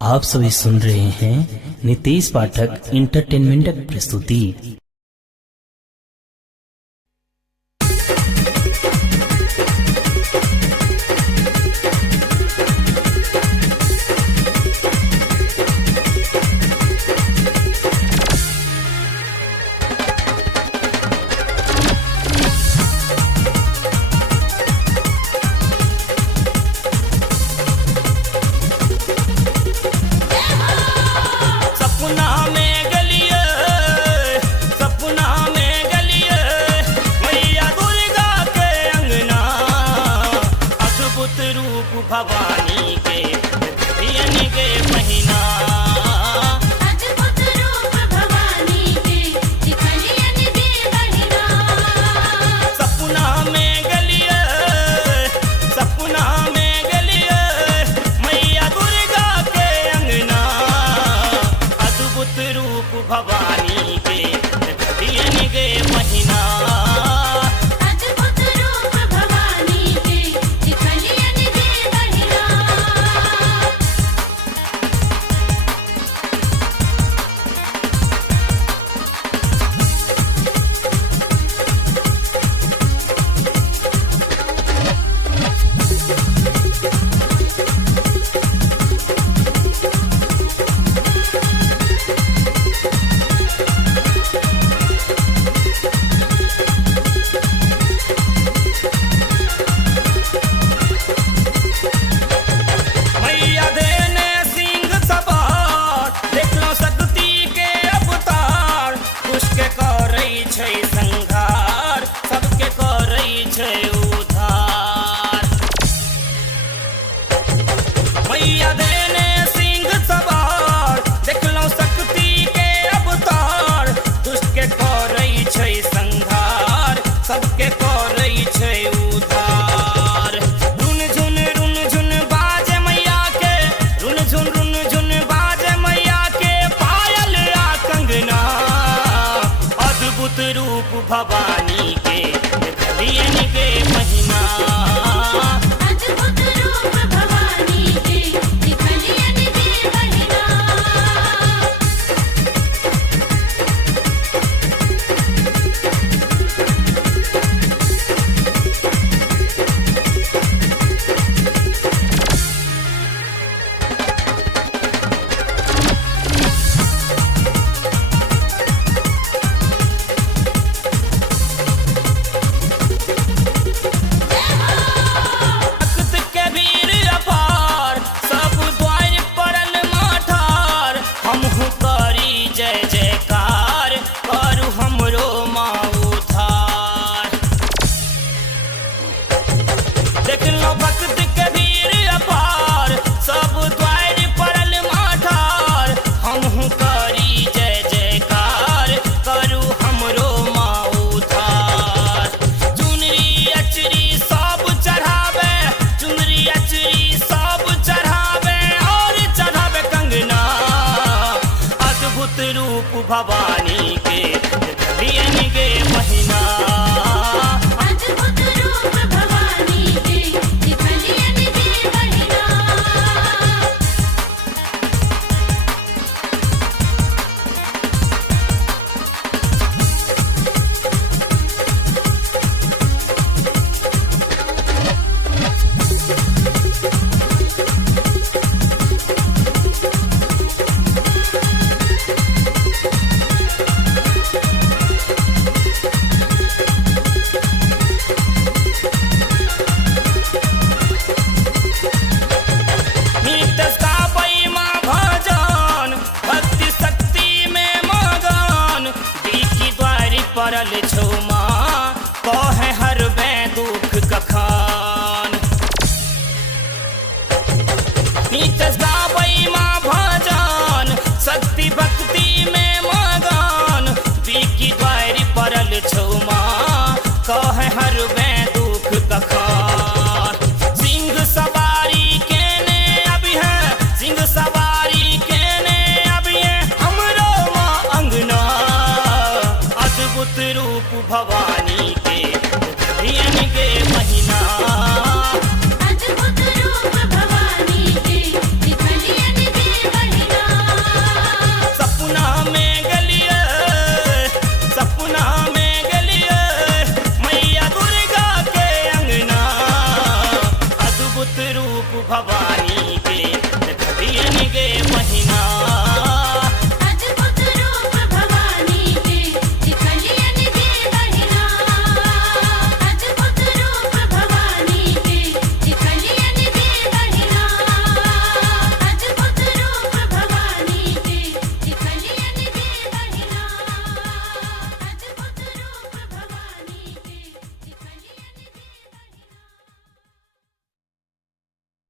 आप सभी सुन रहे हैं नितेश पाठक इंटरटेनमेंट की प्रस्तुति। भवानी के दियन के महीना अद्भुत रूप भवानी के दिखलियन के महीना। सपना में गलिए मैया दुर्गा के अंगना। अद्भुत रूप भवानी के दियन के महीना। अद्भुत रूप भवानी के दिखलियन के महीना। मैया देने सिंह सवार देखलो शक्ति के अवतार। दुष्ट के करई छै संहार सबके करई छै उद्धार। मैया देने सिंह सवार देखलो शक्ति के अवतार। दुष्ट के करई छै संहार सबके करई छै उद्धार। रुन झुन बाजे मैया के रुन झुन बाजे मैया के पायल आ कंगना। अद्भुत रूप भवानी के दियन के महीना। अद्भुत रूप भवानी के दिखलियन के महीना। भक्त के वीर अपार सब द्वार परल माठार। हमहु करी जय जयकार करू हमरो माँ उद्धार। देख लो भक्त के वीर अपार सब द्वार परल माठार। हमहु करी जय जयकार करू हमरो माँ उद्धार। चुनरी अचरी सब चढ़ावे चुनरी अचरी सब चढ़ावे और चढ़ावे कंगना। अद्भुत रूप भवानी के दियन के महीना। अद्भुत रूप भवानी के दिखलियन के महीना। नित्य गाबै माँ भजन भक्ति शक्ति में मगन। बीकी द्वारी परल छौ माँ कहे हरबे दुख कखन। नित्य गाबै माँ भजन शक्ति भक्ति में मगन। बीकी द्वारी परल छौ माँ कहे हरबे दुख कखन। सिंह सवारी केने अभी है सिंह सवारी केने अभी है हमरो माँ अंगना। अद्भुत रूप भवानी के दियन के महीना। अद्भुत रूप भवानी के दिखलियन के भवानी